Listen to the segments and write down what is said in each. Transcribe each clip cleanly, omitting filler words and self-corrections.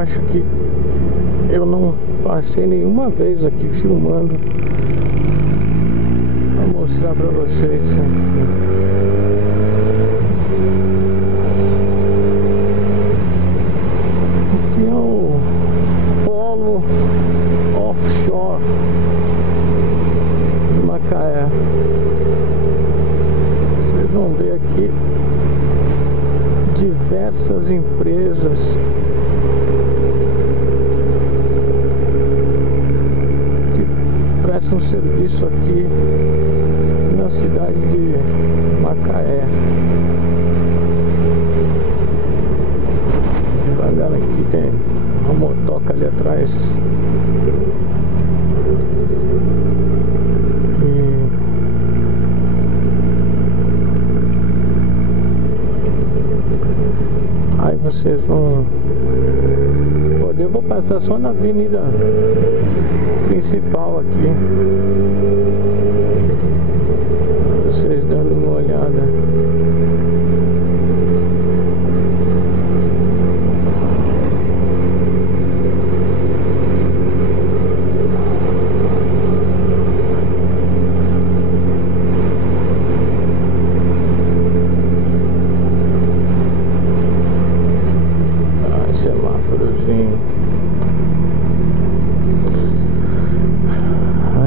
acho que eu não passei nenhuma vez aqui filmando. Vou mostrar pra vocês aqui. Aqui é o Polo Offshore de Macaé. Vocês vão ver aqui diversas empresas que prestam serviço aqui na cidade de Macaé. Devagar aqui, tem uma motoca ali atrás. Aí vocês vão poder, eu vou passar só na avenida principal aqui, vocês dando uma olhada.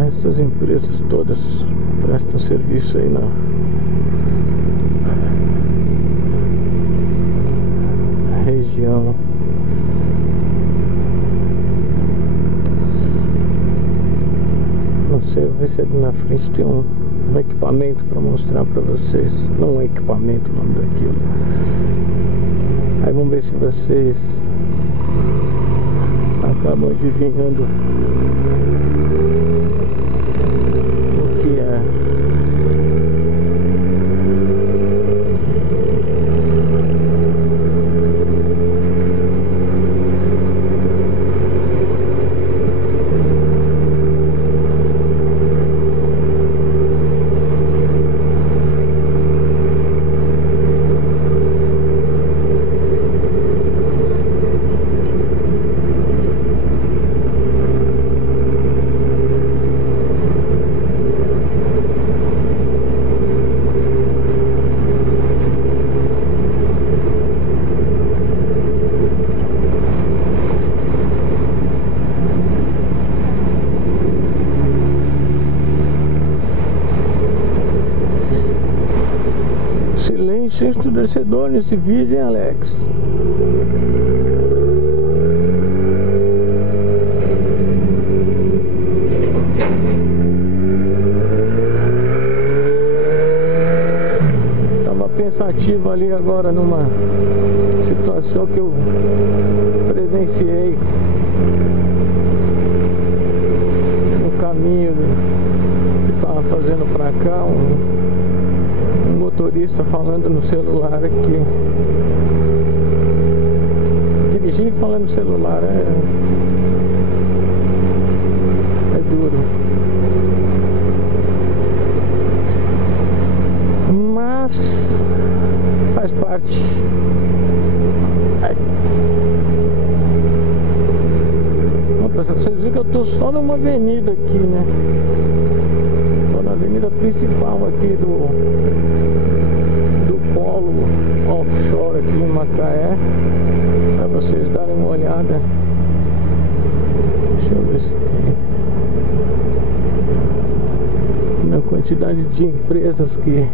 Essas empresas todas prestam serviço aí na região. Não sei, vou ver se ali na frente tem um equipamento para mostrar para vocês. Não é equipamento o nome daquilo. Aí vamos ver se vocês acabam adivinhando o que é. Silêncio ensurdecedor nesse vídeo, hein, Alex? Tava pensativo ali agora numa situação que eu presenciei no caminho que tava fazendo pra cá. Um motorista falando no celular aqui, dirigindo e falando no celular é duro, mas faz parte. Vocês viram que eu tô só numa avenida aqui, né? Tô na avenida principal aqui do Polo Offshore aqui em Macaé, para vocês darem uma olhada. Deixa eu ver se tem uma quantidade de empresas que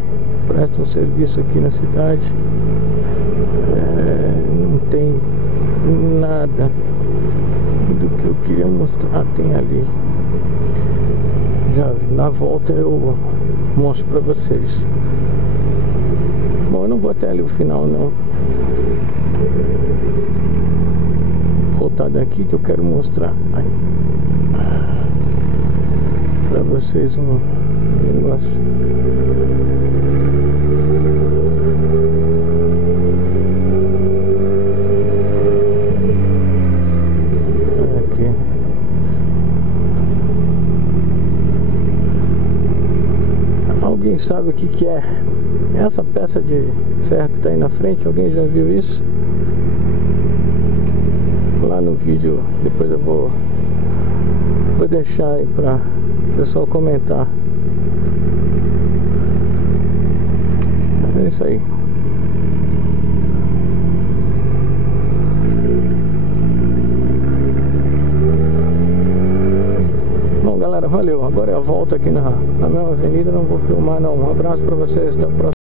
prestam serviço aqui na cidade. Não tem nada do que eu queria mostrar. Tem ali, já na volta eu mostro para vocês. Bom, eu não vou até ali o final não. Vou voltar daqui que eu quero mostrar para vocês um negócio. Aqui. Alguém sabe o que é essa peça de ferro que está aí na frente? Alguém já viu isso? Lá lá no vídeo, depois eu vou deixar aí pra o pessoal comentar. É isso aí. Bom, galera, valeu. Agora é a volta aqui na mesma avenida. Não vou filmar não. Um abraço pra vocês, até o próximo.